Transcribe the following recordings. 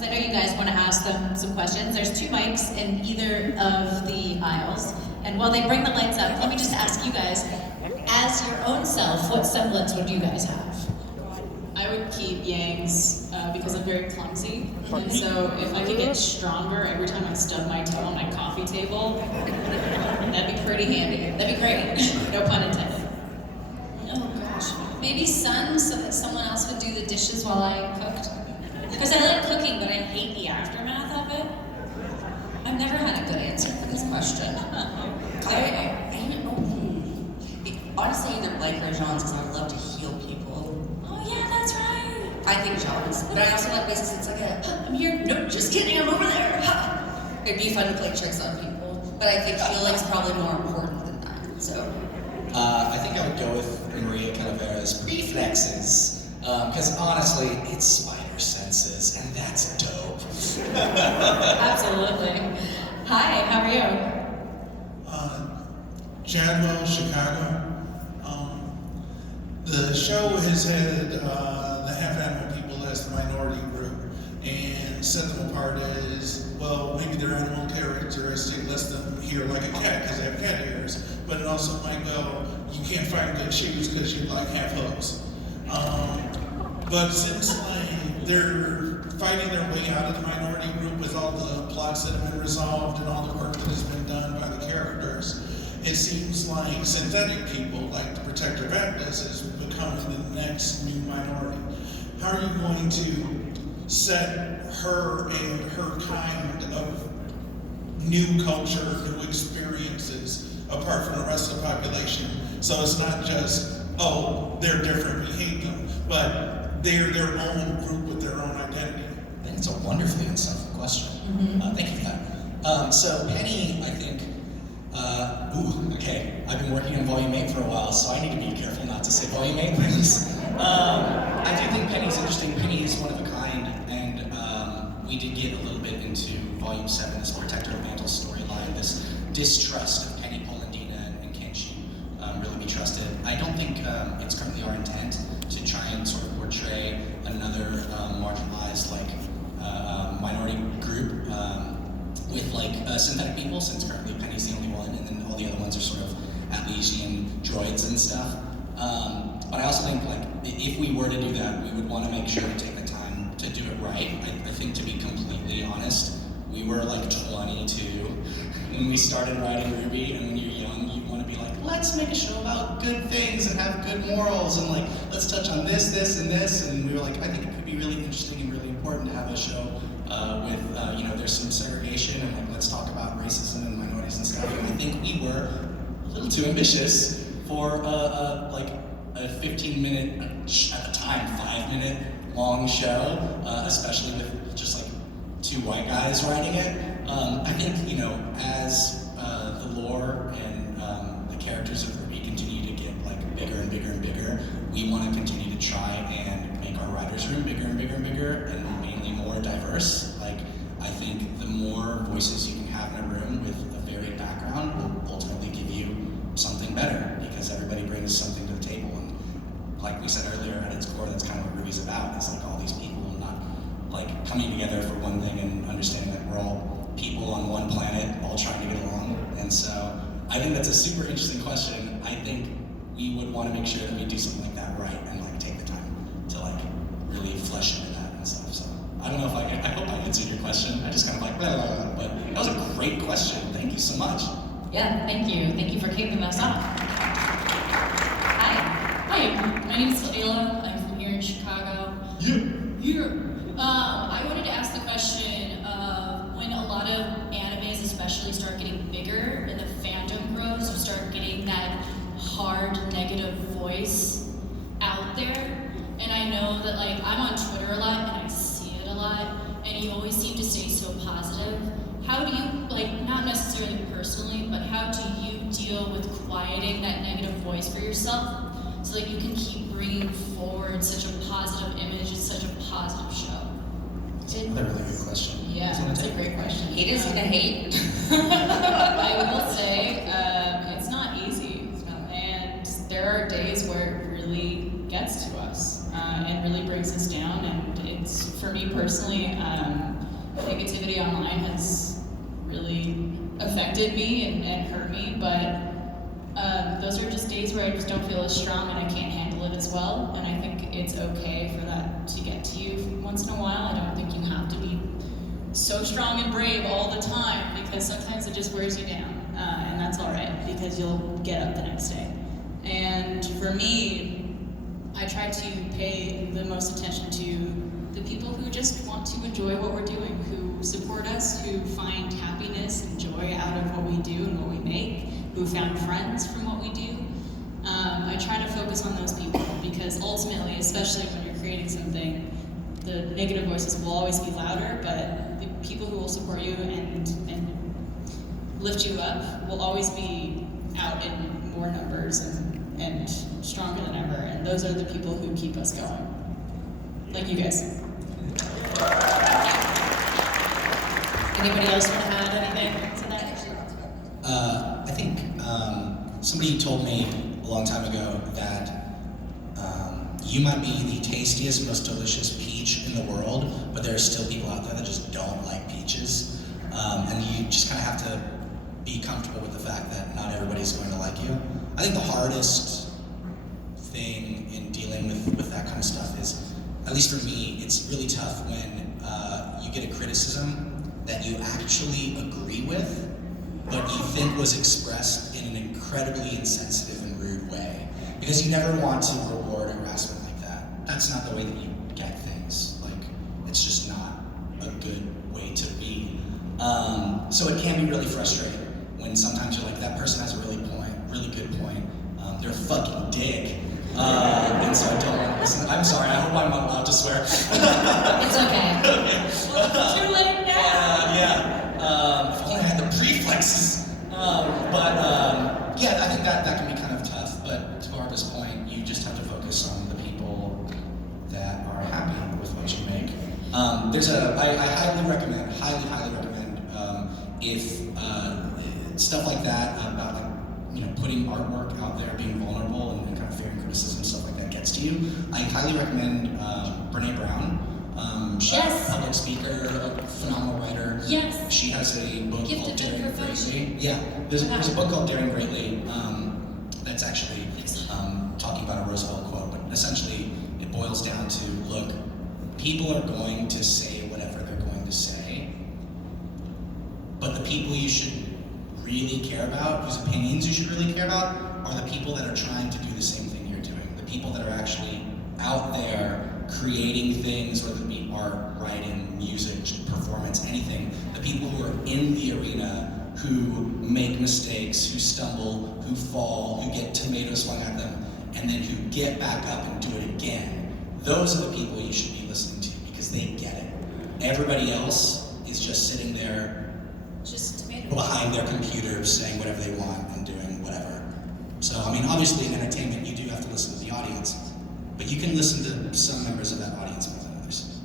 I know you guys want to ask them some questions. There's 2 mics in either of the aisles. And while they bring the lights up, let me just ask you guys, as your own self, what semblance would you guys have? I would keep Yang's because I'm very clumsy. And so if I could get stronger every time I stub my toe on my coffee table, that'd be pretty handy. That'd be great. No pun intended. Oh gosh. Maybe sun so that someone else would do the dishes while I cooked. Because I like cooking, but I hate the aftermath of it. I've never had a good answer for this question. Honestly, either Blake or Jean's, because I love to heal people. Oh yeah, that's right. I think Jean's, but I also like basis. It's like I'm here. Nope, just kidding. I'm over there. It'd be fun to play tricks on people, but I think healing's probably more important than that. So. I think I would go with Maria Calavera's reflexes, because honestly, it's spider senses, and that's dope. Absolutely. Hi, how are you? Chadwell, Chicago. The show has had the half-animal people as the minority group, and set them apart as, well, maybe they're animal characteristic, lets them hear like a cat because they have cat ears, but it also might go, you can't find good shoes because you like half hooks. But since like they're fighting their way out of the minority group with all the plots that have been resolved and all the work that has been done by the characters, it seems like synthetic people, like the Protector Baptist, is becoming the next new minority. How are you going to set her and her kind of new culture, new experiences apart from the rest of the population? So it's not just, oh, they're different, we hate them, but they're their own group with their own identity. I think it's a wonderfully insightful question. Thank you for that. So Penny, I think, okay, I've been working on Volume 8 for a while, so I need to be careful not to say Volume 8 things. I do think Penny's interesting. Penny is one of a kind, and we did get a little bit into Volume 7, this Protector of Mantle's storyline, this distrust of Penny, Polandina, and can she really be trusted. I don't think it's currently our intent to try and sort of portray another marginalized, minority group with synthetic people, since currently Penny's the only one, and then all the other ones are sort of Atlassian droids and stuff. But I also think if we were to do that, we would want to make sure to take the time to do it right. I think, to be completely honest, we were 22 when we started writing RWBY, and when you're young, you want to be let's make a show about good things and have good morals, and let's touch on this, this, and this. And we were I think it could be really interesting and really important to have a show with there's some segregation, and let's talk about racism and minorities and stuff. And I think we were a little too ambitious for a 15-minute, at the time, 5-minute long show, especially with just 2 white guys writing it. I think as the lore and the characters of RWBY continue to get bigger and bigger and bigger, we want to continue to try and make our writers' room bigger and bigger and bigger, and mainly more diverse. I think the more voices you can have in a room with a varied background will ultimately give you something better, because everybody brings something to the table. And like we said earlier, at its core, that's kind of what RWBY's about. It's all these people not coming together for one thing and understanding that we're all people on one planet, all trying to get along. And so I think that's a super interesting question. I think we would want to make sure that we do something like that right, and take the time to really flesh into that and stuff. So I don't know if I hope I answered your question. I just kind of blah, blah, blah, but that was a great question. Thank you so much. Yeah, thank you. Thank you for kicking us off. Hi. Hi, my name is Kayla. I'm from here in Chicago. I wanted to ask the question of when a lot of animes especially start getting bigger and the fandom grows, you start getting that hard negative voice out there. And I know that I'm on Twitter a lot and I see it a lot, and you always seem to stay so positive. How do you, not necessarily personally, but how do you deal with quieting that negative voice for yourself so that you can keep bringing forward such a positive image and such a positive show? Another really good question. Yeah, that's a great question. Hate is gonna hate. I will say, it's not easy, and there are days where it really gets to us and really brings us down, and it's for me personally, negativity online has really affected me and hurt me, but those are just days where I just don't feel as strong and I can't handle it as well, and I think it's okay for that to get to you once in a while. I don't think you have to be so strong and brave all the time, because sometimes it just wears you down, and that's all right, because you'll get up the next day. And for me, I try to pay the most attention to the people who just want to enjoy what we're doing, who support us, who find happiness and joy out of what we do and what we make, who found friends from what we do. I try to focus on those people, because ultimately, especially when you're creating something, the negative voices will always be louder, but the people who will support you and lift you up will always be out in more numbers and stronger than ever, and those are the people who keep us going. Like you guys. Anybody else want to add anything to that? I think somebody told me a long time ago that you might be the tastiest, most delicious peach in the world, but there are still people out there that just don't like peaches. And you just kind of have to be comfortable with the fact that not everybody's going to like you. I think the hardest thing in dealing with that kind of stuff is, at least for me, it's really tough when you get a criticism that you actually agree with, but you think was expressed in an incredibly insensitive and rude way. Because you never want to reward harassment like that. That's not the way that you get things. Like, it's just not a good way to be. So it can be really frustrating when sometimes you're like, that person has a really good point. They're a fucking dick. And so I don't want to listen. I'm sorry, I hope I'm not allowed to swear. It's okay. Well, too late now. If only I had the preflexes. Yeah, I think that can be kind of tough, but to Barbara's point, you just have to focus on the people that are happy with what you make. I highly recommend, if stuff like that, about like, putting artwork out there, being vulnerable and kind of fearing criticism, stuff like that gets to you, I highly recommend Brene Brown. She's Yes. a public speaker, a phenomenal writer. Yes. She has a book Gift called of Daring Imperfection. Greatly. Yeah, there's a book called Daring Greatly that's actually talking about a Roosevelt quote, but essentially it boils down to, look, people are going to say whatever they're going to say, but the people you should really care about, whose opinions you should really care about, are the people that are trying to do the same thing you're doing. The people that are actually out there creating things, whether it be art, writing, music, performance, anything. The people who are in the arena, who make mistakes, who stumble, who fall, who get tomatoes flung at them, and then who get back up and do it again. Those are the people you should be listening to, because they get it. Everybody else is just sitting there Just tomato. behind their computer saying whatever they want and doing whatever. So, I mean, obviously in entertainment you do have to listen to the audience, but you can listen to some members of that audience more than others.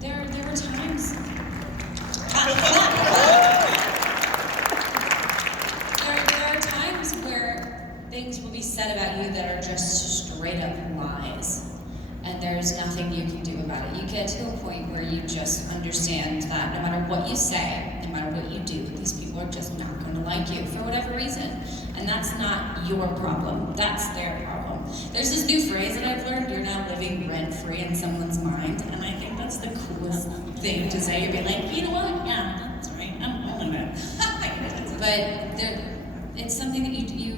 There were times. There are times where things will be said about you that are just straight up lies, and there's nothing you can do about it. You get to a point where you just understand that no matter what you say, no matter what you do, these people are just not going to like you for whatever reason, and that's not your problem. That's their problem. There's this new phrase that I've learned: you're now living rent-free in someone's mind, and I think that's the coolest thing to say. You'd be like, you know what? Yeah, that's right. I'm owning that. But it's something that you.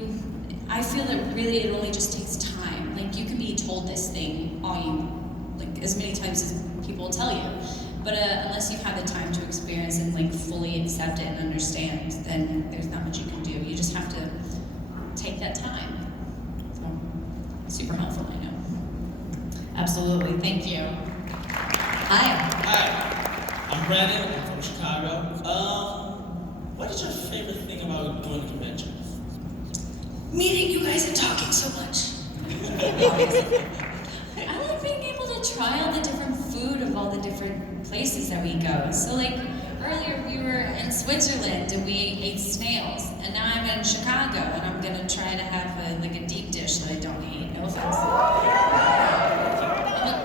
I feel that really it only just takes time. Like, you can be told this thing as many times as people will tell you, but unless you've had the time to experience and fully accept it and understand, then there's not much you can do. You just have to take that time. So, super helpful, I know. Absolutely, thank you. Hi. Hi, I'm Brandon. I'm from Chicago. What is your favorite thing about doing the convention? Meeting you guys and talking so much. I like being able to try all the different food of all the different places that we go. So earlier we were in Switzerland and we ate snails, and now I'm in Chicago and I'm gonna try to have a deep dish that I don't eat. No offense.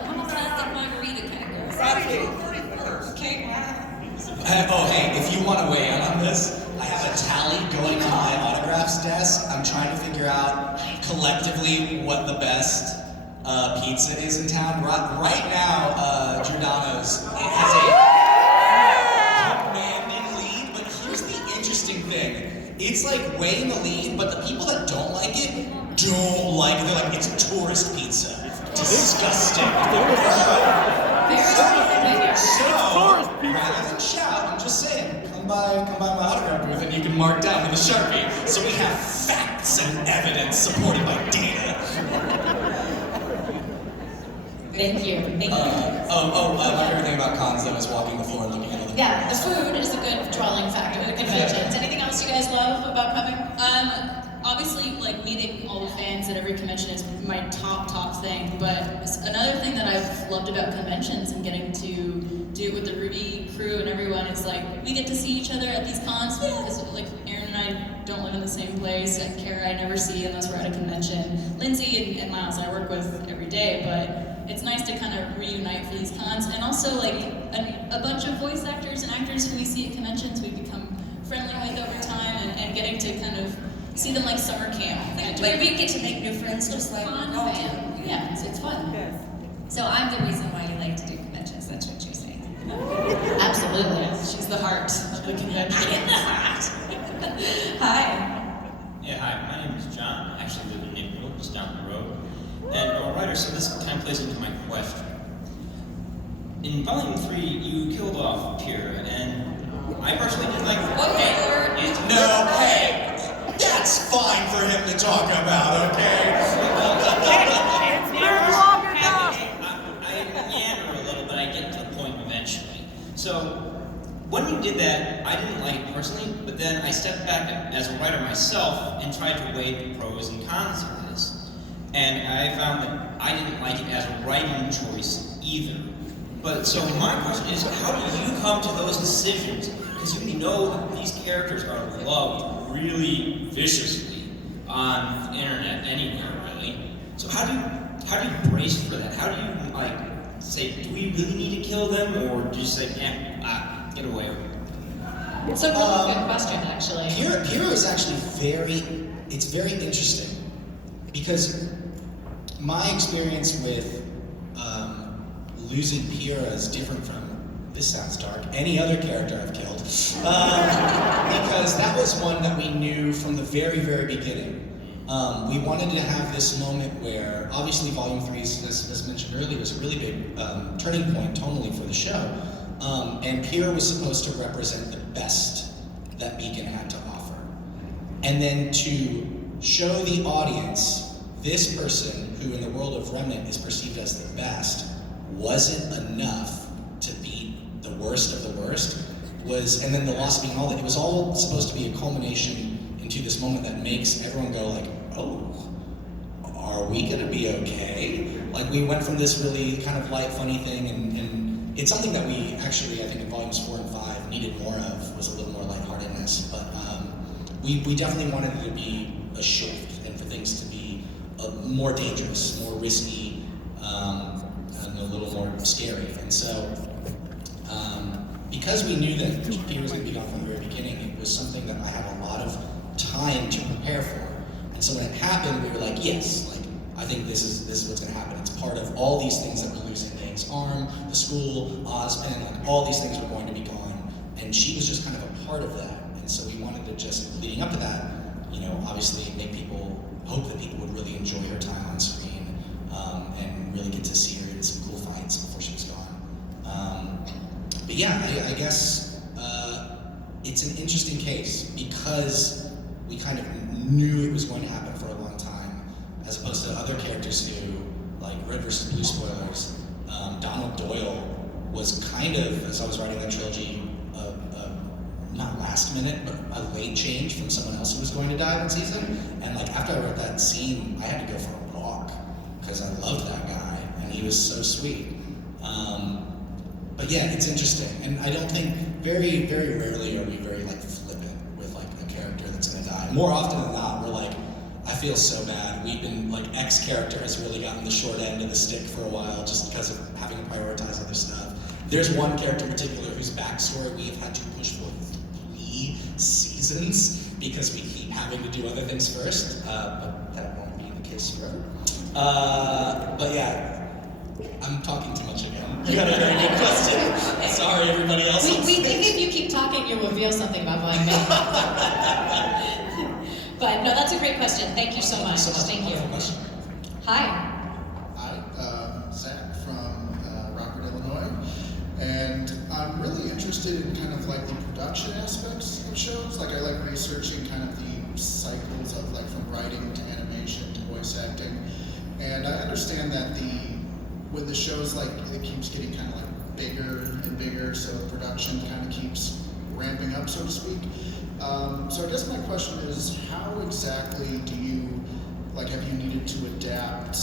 I'm a plastic margarita kind of girl. So Hey, if you want to weigh in on this, I have a tally going on my autographs desk. I'm trying to figure out collectively what the best pizza is in town. Right now, Giordano's has a commanding lead, but here's the interesting thing. It's like way in the lead, but the people that don't like it, don't like it. They're like, it's tourist pizza. Disgusting. So, rather than shout, I'm just saying, come by my autograph booth and you can mark down with a Sharpie. So we have facts and evidence supported by data. Thank you. My favorite thing about cons though is walking the floor and looking at other people. Yeah, the food is a good drawing factor at conventions. Anything else you guys love about coming? Obviously, like meeting all the fans at every convention is my top thing. But another thing that I've loved about conventions and getting to do it with the R.W.B.Y crew and everyone is like we get to see each other at these cons. Because like Aaron and I don't live in the same place, and Kara I never see unless we're at a convention. Lindsay and Miles I work with every day, but it's nice to kind of reunite for these cons. And also like a bunch of voice actors and actors who we see at conventions we become friendly with over time, and getting to kind of see them like summer camp. Like we get to make new friends just like Fun. Yeah, it's fun. So I'm the reason why you like to do conventions, that's what you're saying. Absolutely. She's the heart of the convention. Hi. Yeah, hi, my name is John. I actually live in Naperville, just down the road. And Ryder, so this kind of plays into my question. In Volume 3, you killed off Pyrrha, and I personally didn't like No, hey, that's fine for him to talk about, okay? I meander a little, but I get to the point eventually. So, when you did that, I didn't like it personally, but then I stepped back as a writer myself and tried to weigh the pros and cons of this. And I found that I didn't like it as a writing choice either. But so my question is, how do you come to those decisions? Because you know that these characters are loved really viciously on the internet anywhere, really. So how do you brace for that? How do you like say, do we really need to kill them, or do you say, get away with it? It's a really good question, actually. Pyrrha is actually it's very interesting because my experience with losing Pyrrha is different from, this sounds dark, any other character I've killed. Because that was one that we knew from the very, very beginning. We wanted to have this moment where, obviously Volume 3, as mentioned earlier, was a really big turning point tonally for the show. And Pyrrha was supposed to represent the best that Beacon had to offer. And then to show the audience this person who in the world of Remnant is perceived as the best wasn't enough to beat the worst of the worst, and then the loss being all that, it was all supposed to be a culmination into this moment that makes everyone go like, oh, are we gonna be okay? Like we went from this really kind of light, funny thing, and it's something that we actually, I think in Volumes 4 and 5 needed more of, was a little more lightheartedness, but we definitely wanted it to be a shift and for things to be more dangerous, more risky, and a little more scary. And so, because we knew that Pyrrha was going to be gone from the very beginning, it was something that I had a lot of time to prepare for. And so when it happened, we were like, yes, like I think this is what's going to happen. It's part of all these things that we're losing: Meg's arm, the school, Ozpin, like all these things were going to be gone. And she was just kind of a part of that. And so we wanted to just, leading up to that, obviously make people, hope that people would really enjoy her time on screen, and really get to see her in some cool fights before she was gone. But yeah, I guess it's an interesting case because we kind of knew it was going to happen for a long time, as opposed to other characters who, like Red vs. Blue spoilers, Donald Doyle was kind of, as I was writing that trilogy, not last minute, but a late change from someone else who was going to die that season. And like after I wrote that scene, I had to go for a walk because I loved that guy and he was so sweet. But yeah, it's interesting, and I don't think very, very rarely are we very like flippant with like a character that's gonna die. More often than not, we're like, I feel so bad. We've been like X character has really gotten the short end of the stick for a while just because of having to prioritize other stuff. There's one character in particular who's back backstory, we've had to push for 3 seasons because we keep having to do other things first, but that won't be the case forever. But yeah, I'm talking too much again. You got a very good question. Sorry, everybody else. We think if you keep talking, you'll reveal something about Blind Men. But no, that's a great question. Thank you so much. Thank you. Wonderful question. Hi. Hi, Zach from Rockford, Illinois, and I'm really interested in kind of like the production aspects of shows. Like I like researching kind of the cycles of like from writing to animation to voice acting, and I understand that when the show's like it keeps getting kind of like bigger and bigger, so production kind of keeps ramping up, so to speak. So I guess my question is, how exactly do you, like, have you needed to adapt,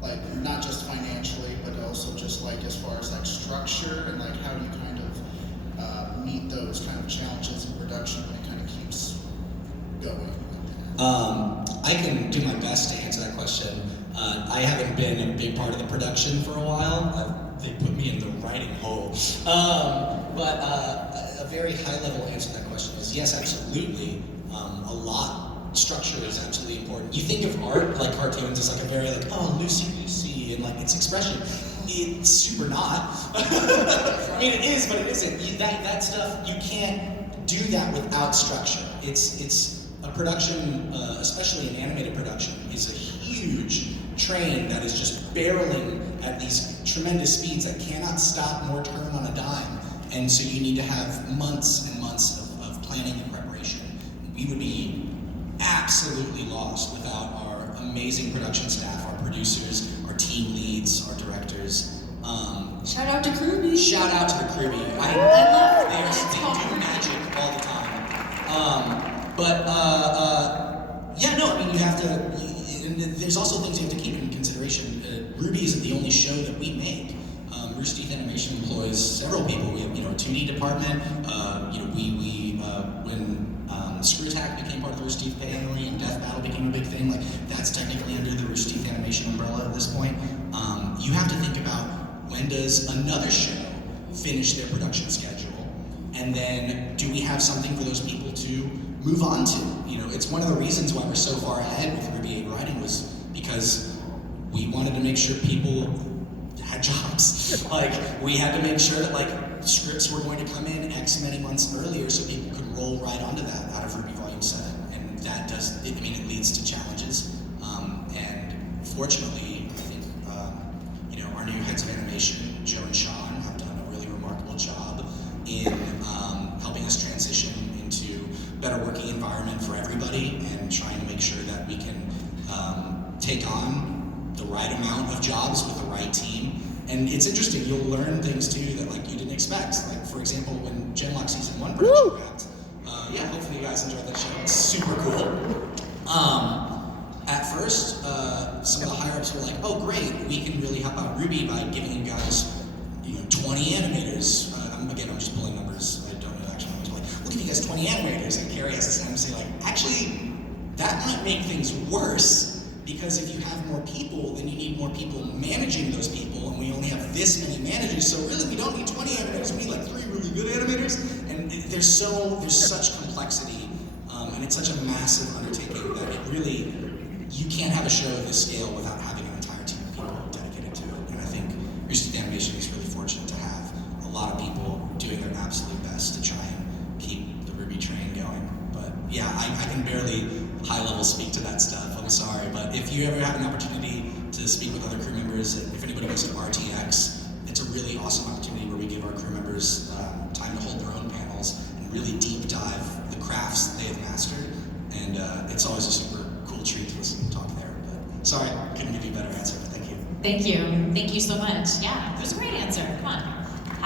like, not just financially, but also just, like, as far as, like, structure, and, like, how do you kind of meet those kind of challenges in production when it kind of keeps going? I can do my best to answer that question. I haven't been a big part of the production for a while. They put me in the writing hole. But a very high-level answer to that question is yes, absolutely. Structure is absolutely important. You think of art, like cartoons, as like a very like, oh, loosey-goosey, and like its expression. It's super not. I mean, it is, but it isn't. That stuff, you can't do that without structure. It's a production, especially an animated production, is a huge train that is just barreling at these tremendous speeds that cannot stop nor turn on a dime. And so you need to have months and months of planning and preparation. We would be absolutely lost without our amazing production staff, our producers, our team leads, our directors. Shout out to Krubby. Shout out to the Krubby. I love they do magic all the time. Yeah, no, I mean, you have to, and there's also things you have to keep in consideration. R.W.B.Y isn't the only show that we make. Rooster Teeth Animation employs several people. We have, a 2D department. When Screw Attack became part of the Rooster Teeth family and Death Battle became a big thing, like that's technically under the Rooster Teeth Animation umbrella at this point. You have to think about when does another show finish their production schedule, and then do we have something for those people to move on to? It's one of the reasons why we're so far ahead with R.W.B.Y writing was because we wanted to make sure people had jobs. Like, we had to make sure that scripts were going to come in X many months earlier so people could roll right onto that out of R.W.B.Y Volume 7. And that it leads to challenges. And fortunately, I think, our new heads of animation, Joe and Sean, have done a really remarkable job in helping us transition into better working environment for everybody and trying to make sure that we can take on the right amount of jobs with the right team. And it's interesting, you'll learn things too that you didn't expect. Like, for example, when Genlock Season 1 production wrapped, hopefully you guys enjoyed that show. It's super cool. At first, some of the higher-ups were like, oh great, we can really help out R.W.B.Y by giving you guys 20 animators. Again, I'm just pulling numbers, I don't know actually numbers, but we'll give you guys 20 animators. And Carrie has to say actually, that might make things worse. Because if you have more people, then you need more people managing those people, and we only have this many managers, so really we don't need 20 animators, we need 3 really good animators, and there's such complexity, and it's such a massive undertaking that it really, you can't have a show of this scale without having an entire team of people dedicated to it, and I think Rooster Teeth Animation is really fortunate to have a lot of people doing their absolute best to try and keep the R.W.B.Y train going. But yeah, I can barely high-level speak to that stuff, I'm sorry, but if you ever have an opportunity to speak with other crew members, and if anybody goes to RTX, it's a really awesome opportunity where we give our crew members time to hold their own panels and really deep dive the crafts that they have mastered, and it's always a super cool treat to listen and talk there. But sorry, couldn't give you a better answer, but thank you. Thank you. Thank you so much. Yeah, it was